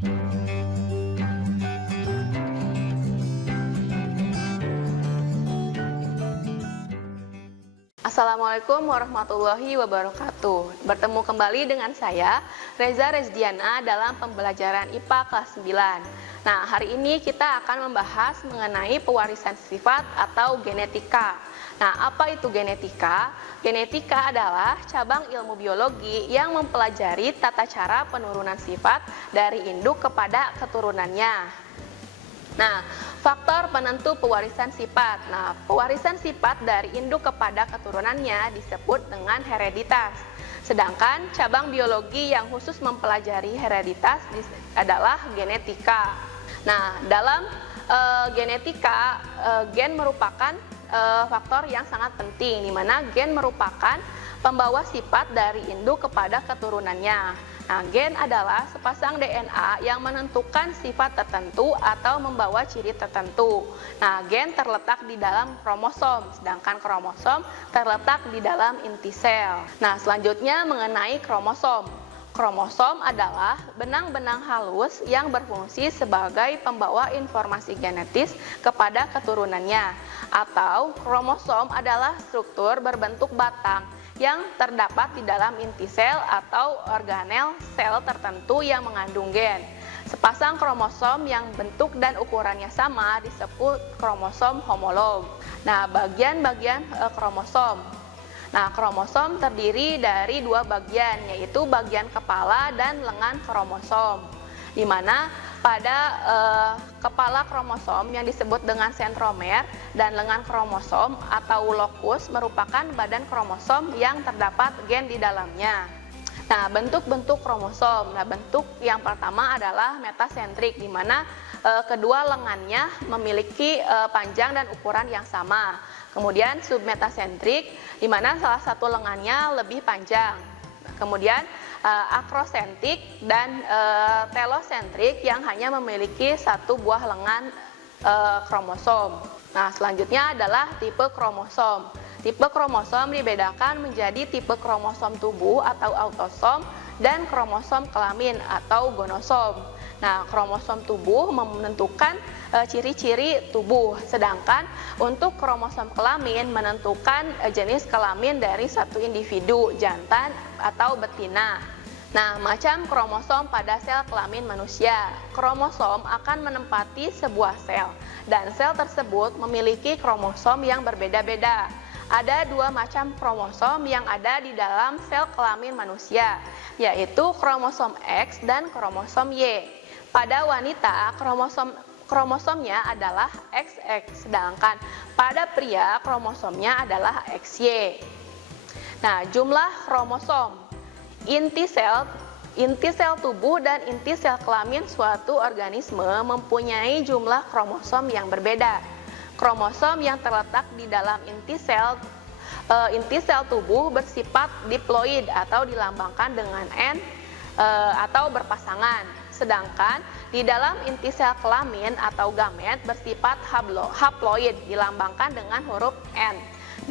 Assalamualaikum warahmatullahi wabarakatuh. Bertemu kembali dengan saya, Reza Rezdiana, dalam pembelajaran IPA kelas 9. Nah, hari ini kita akan membahas mengenai pewarisan sifat atau genetika. Nah, apa itu genetika? Genetika adalah cabang ilmu biologi yang mempelajari tata cara penurunan sifat dari induk kepada keturunannya. Nah, faktor penentu pewarisan sifat. Nah, pewarisan sifat dari induk kepada keturunannya disebut dengan hereditas. Sedangkan cabang biologi yang khusus mempelajari hereditas adalah genetika. Nah, dalam genetika, gen merupakan faktor yang sangat penting, di mana gen merupakan pembawa sifat dari induk kepada keturunannya. Nah, gen adalah sepasang DNA yang menentukan sifat tertentu atau membawa ciri tertentu. Nah, gen terletak di dalam kromosom, sedangkan kromosom terletak di dalam inti sel. Nah, selanjutnya mengenai kromosom. Kromosom adalah benang-benang halus yang berfungsi sebagai pembawa informasi genetis kepada keturunannya. Atau kromosom adalah struktur berbentuk batang yang terdapat di dalam inti sel atau organel sel tertentu yang mengandung gen. Sepasang kromosom yang bentuk dan ukurannya sama disebut kromosom homolog. Nah, bagian-bagian kromosom. Nah, kromosom terdiri dari dua bagian, yaitu bagian kepala dan lengan kromosom. Di mana pada kepala kromosom yang disebut dengan sentromer dan lengan kromosom atau lokus merupakan badan kromosom yang terdapat gen di dalamnya. Nah, bentuk-bentuk kromosom. Nah, bentuk yang pertama adalah metasentrik, di mana kedua lengannya memiliki panjang dan ukuran yang sama. Kemudian submetasentrik, di mana salah satu lengannya lebih panjang. Kemudian akrosentrik dan telosentrik yang hanya memiliki satu buah lengan kromosom. Nah, selanjutnya adalah tipe kromosom. Tipe kromosom dibedakan menjadi tipe kromosom tubuh atau autosom dan kromosom kelamin atau gonosom. Nah, kromosom tubuh menentukan ciri-ciri tubuh, sedangkan untuk kromosom kelamin menentukan jenis kelamin dari satu individu, jantan atau betina. Nah, macam kromosom pada sel kelamin manusia. Kromosom akan menempati sebuah sel, dan sel tersebut memiliki kromosom yang berbeda-beda. Ada dua macam kromosom yang ada di dalam sel kelamin manusia, yaitu kromosom X dan kromosom Y. Pada wanita, kromosomnya adalah XX, sedangkan pada pria kromosomnya adalah XY. Nah, jumlah kromosom. Inti sel tubuh dan inti sel kelamin suatu organisme mempunyai jumlah kromosom yang berbeda. Kromosom yang terletak di dalam inti sel tubuh bersifat diploid atau dilambangkan dengan N atau berpasangan. Sedangkan di dalam inti sel kelamin atau gamet bersifat haploid dilambangkan dengan huruf N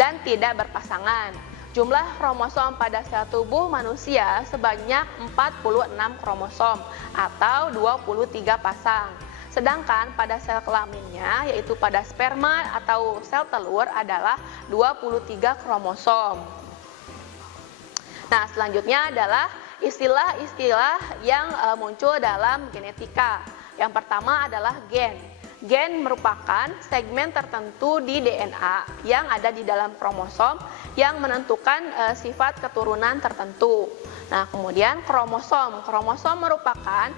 dan tidak berpasangan. Jumlah kromosom pada sel tubuh manusia sebanyak 46 kromosom atau 23 pasang. Sedangkan pada sel kelaminnya, yaitu pada sperma atau sel telur adalah 23 kromosom. Nah, selanjutnya adalah istilah-istilah yang muncul dalam genetika. Yang pertama adalah gen. Gen merupakan segmen tertentu di DNA yang ada di dalam kromosom yang menentukan sifat keturunan tertentu. Nah, kemudian kromosom. Kromosom merupakan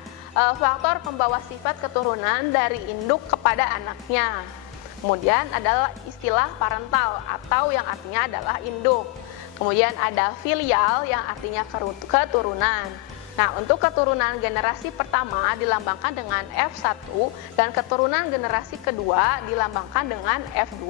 faktor pembawa sifat keturunan dari induk kepada anaknya. Kemudian adalah istilah parental atau yang artinya adalah induk. Kemudian ada filial yang artinya keturunan. Nah, untuk keturunan generasi pertama dilambangkan dengan F1 dan keturunan generasi kedua dilambangkan dengan F2.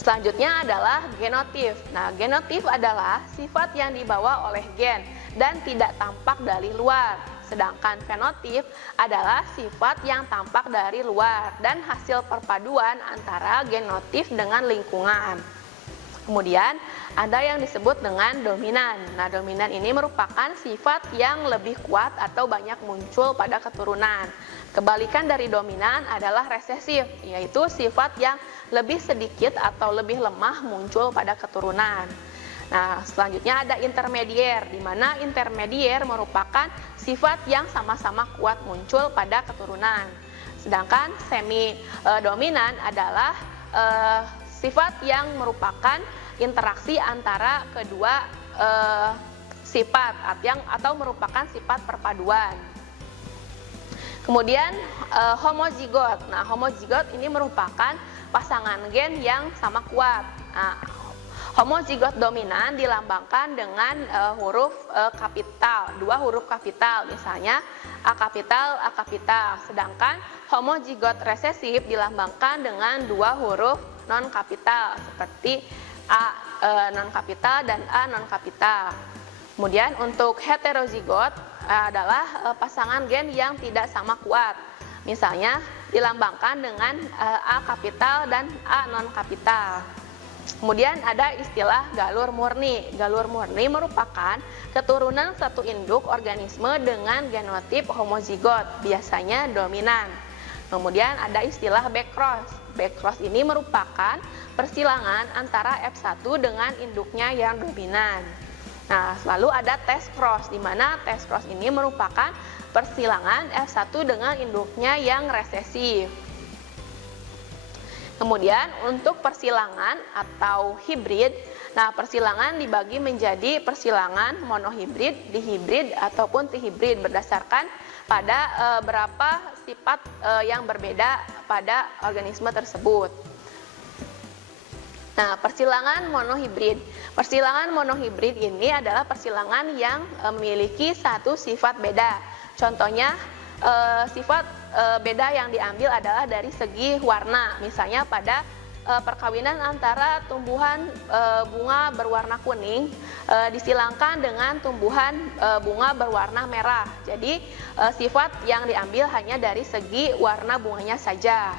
Selanjutnya adalah genotip. Nah, genotip adalah sifat yang dibawa oleh gen dan tidak tampak dari luar. Sedangkan fenotip adalah sifat yang tampak dari luar dan hasil perpaduan antara genotip dengan lingkungan. Kemudian ada yang disebut dengan dominan. Nah, dominan ini merupakan sifat yang lebih kuat atau banyak muncul pada keturunan. Kebalikan dari dominan adalah resesif, yaitu sifat yang lebih sedikit atau lebih lemah muncul pada keturunan. Nah, selanjutnya ada intermedier, di mana intermedier merupakan sifat yang sama-sama kuat muncul pada keturunan. Sedangkan semi dominan adalah sifat yang merupakan interaksi antara kedua sifat atau merupakan sifat perpaduan. Kemudian homozigot. Nah, homozigot ini merupakan pasangan gen yang sama kuat. Nah, homozigot dominan dilambangkan dengan huruf kapital, dua huruf kapital, misalnya A kapital, A kapital. Sedangkan homozigot resesif dilambangkan dengan dua huruf non kapital seperti A non kapital dan A non kapital. Kemudian untuk heterozigot adalah pasangan gen yang tidak sama kuat. Misalnya dilambangkan dengan A kapital dan A non kapital. Kemudian ada istilah galur murni. Galur murni merupakan keturunan satu induk organisme dengan genotip homozigot, biasanya dominan. Kemudian ada istilah backcross. Backcross ini merupakan persilangan antara F1 dengan induknya yang dominan. Nah, selalu ada test cross, di mana test cross ini merupakan persilangan F1 dengan induknya yang resesif. Kemudian untuk persilangan atau hibrid, nah persilangan dibagi menjadi persilangan monohibrid, dihibrid, ataupun trihibrid berdasarkan pada berapa sifat yang berbeda pada organisme tersebut. Nah, persilangan monohibrid. Persilangan monohibrid ini adalah persilangan yang memiliki satu sifat beda. Contohnya sifat beda yang diambil adalah dari segi warna. Misalnya pada perkawinan antara tumbuhan bunga berwarna kuning disilangkan dengan tumbuhan bunga berwarna merah. Jadi sifat yang diambil hanya dari segi warna bunganya saja.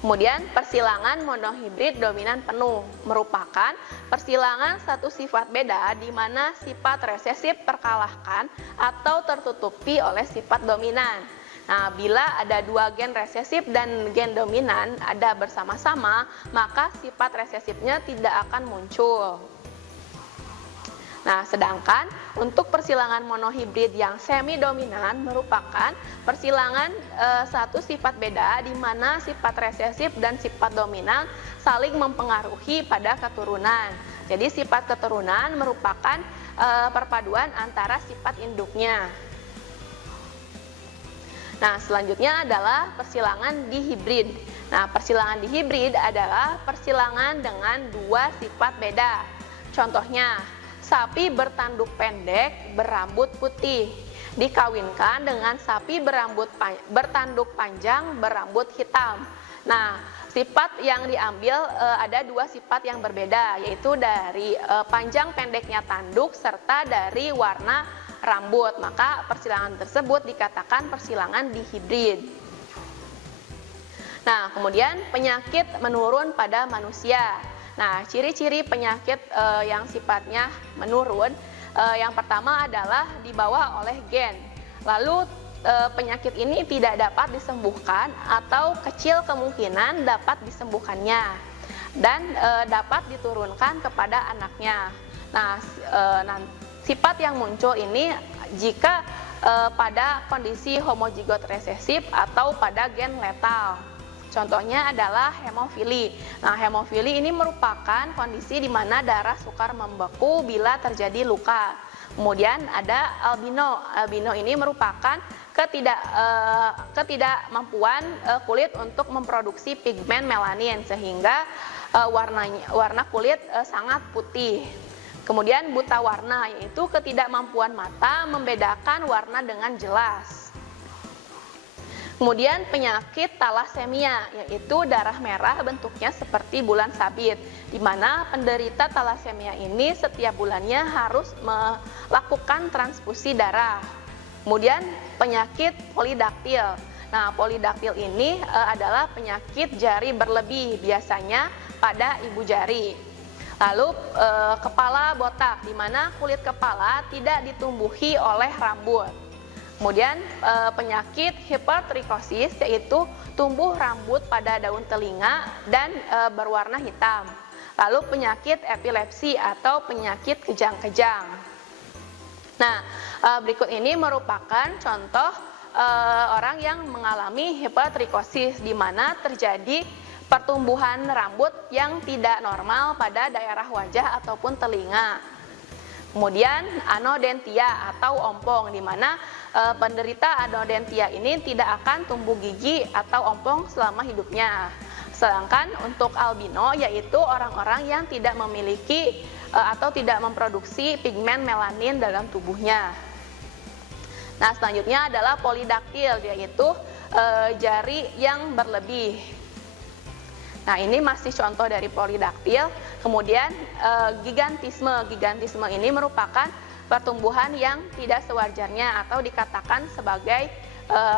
Kemudian persilangan monohibrid dominan penuh merupakan persilangan satu sifat beda di mana sifat resesif terkalahkan atau tertutupi oleh sifat dominan. Nah, bila ada dua gen resesif dan gen dominan ada bersama-sama, maka sifat resesifnya tidak akan muncul. Nah, sedangkan untuk persilangan monohibrid yang semi dominan merupakan persilangan satu sifat beda di mana sifat resesif dan sifat dominan saling mempengaruhi pada keturunan. Jadi sifat keturunan merupakan perpaduan antara sifat induknya. Nah, selanjutnya adalah persilangan dihibrid. Nah, persilangan dihibrid adalah persilangan dengan dua sifat beda. Contohnya, sapi bertanduk pendek berambut putih dikawinkan dengan sapi bertanduk panjang berambut hitam. Nah, sifat yang diambil ada dua sifat yang berbeda, yaitu dari panjang pendeknya tanduk serta dari warna rambut. Maka persilangan tersebut dikatakan persilangan dihibrid. Nah, kemudian penyakit menurun pada manusia. Nah, ciri-ciri penyakit yang sifatnya menurun, yang pertama adalah dibawa oleh gen. Lalu penyakit ini tidak dapat disembuhkan atau kecil kemungkinan dapat disembuhkannya dan dapat diturunkan kepada anaknya. Nah, sifat yang muncul ini jika pada kondisi homozigot resesif atau pada gen letal. Contohnya adalah hemofili. Nah, hemofili ini merupakan kondisi di mana darah sukar membeku bila terjadi luka. Kemudian ada albino. Albino ini merupakan ketidakmampuan kulit untuk memproduksi pigmen melanin sehingga warna kulit sangat putih. Kemudian buta warna, yaitu ketidakmampuan mata membedakan warna dengan jelas. Kemudian penyakit talasemia, yaitu darah merah bentuknya seperti bulan sabit, di mana penderita talasemia ini setiap bulannya harus melakukan transfusi darah. Kemudian penyakit polidaktil. Nah, polidaktil ini adalah penyakit jari berlebih, biasanya pada ibu jari. Lalu kepala botak, di mana kulit kepala tidak ditumbuhi oleh rambut. Kemudian penyakit hipertrikosis, yaitu tumbuh rambut pada daun telinga dan berwarna hitam. Lalu penyakit epilepsi atau penyakit kejang-kejang. Nah, berikut ini merupakan contoh orang yang mengalami hipertrikosis, di mana terjadi pertumbuhan rambut yang tidak normal pada daerah wajah ataupun telinga. Kemudian anodentia atau ompong, di mana penderita anodentia ini tidak akan tumbuh gigi atau ompong selama hidupnya. Sedangkan untuk albino, yaitu orang-orang yang tidak memiliki atau tidak memproduksi pigmen melanin dalam tubuhnya. Nah, selanjutnya adalah polidaktil, yaitu jari yang berlebih. Nah, ini masih contoh dari polidaktil. Kemudian gigantisme. Gigantisme ini merupakan pertumbuhan yang tidak sewajarnya atau dikatakan sebagai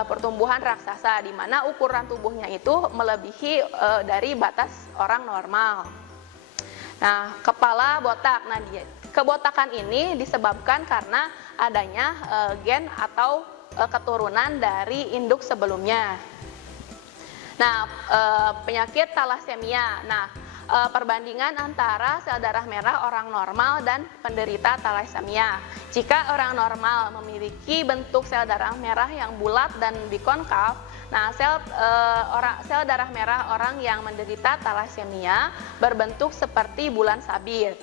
pertumbuhan raksasa, di mana ukuran tubuhnya itu melebihi dari batas orang normal. Nah, kepala botak. Nah, kebotakan ini disebabkan karena adanya gen atau keturunan dari induk sebelumnya. Nah, penyakit talasemia. Nah, perbandingan antara sel darah merah orang normal dan penderita talasemia. Jika orang normal memiliki bentuk sel darah merah yang bulat dan bikonkav, nah sel darah merah orang yang menderita talasemia berbentuk seperti bulan sabit.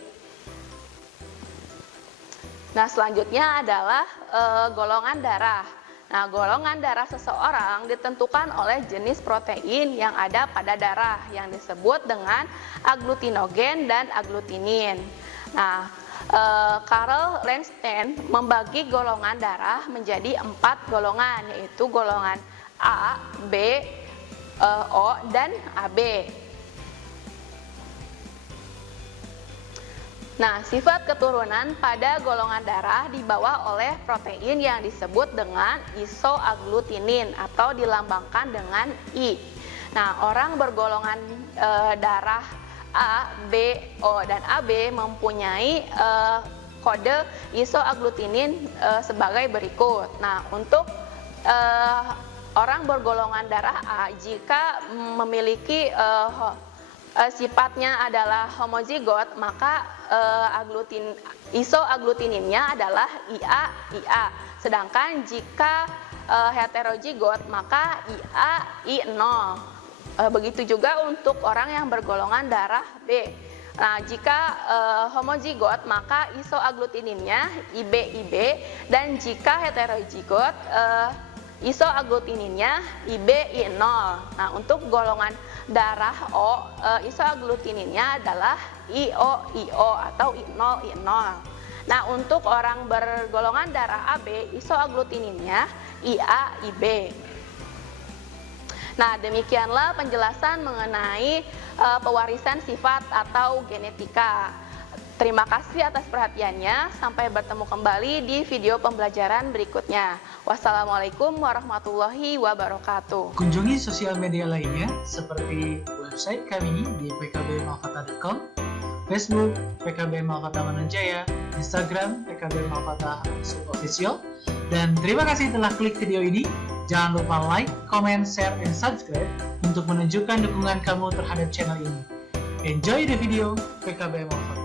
Nah, selanjutnya adalah golongan darah. Nah, golongan darah seseorang ditentukan oleh jenis protein yang ada pada darah yang disebut dengan agglutinogen dan agglutinin. Nah, Karl Landstein membagi golongan darah menjadi 4 golongan, yaitu golongan A, B, O, dan AB. Nah, sifat keturunan pada golongan darah dibawa oleh protein yang disebut dengan isoagglutinin atau dilambangkan dengan I. Nah, orang bergolongan darah A, B, O, dan AB mempunyai kode isoagglutinin sebagai berikut. Nah, untuk orang bergolongan darah A, jika memiliki sifatnya adalah homozigot, maka isoagglutininnya adalah IA. Sedangkan jika heterozigot, maka I0. Begitu juga untuk orang yang bergolongan darah B. Nah, jika homozigot, maka isoagglutininnya IB, dan jika heterozigot, isoagglutininnya IB-I0. Nah, untuk golongan darah O, isoagglutininnya adalah IO atau I0. Nah, untuk orang bergolongan darah AB, isoagglutininnya IA-IB. Nah, demikianlah penjelasan mengenai pewarisan sifat atau genetika. Terima kasih atas perhatiannya. Sampai bertemu kembali di video pembelajaran berikutnya. Wassalamualaikum warahmatullahi wabarakatuh. Kunjungi sosial media lainnya seperti website kami di pkbmalfata.com, Facebook PKB Malfata Mananjaya, Instagram PKB Malfata _official. Dan terima kasih telah klik video ini. Jangan lupa like, comment, share, and subscribe untuk menunjukkan dukungan kamu terhadap channel ini. Enjoy the video PKB Malfata.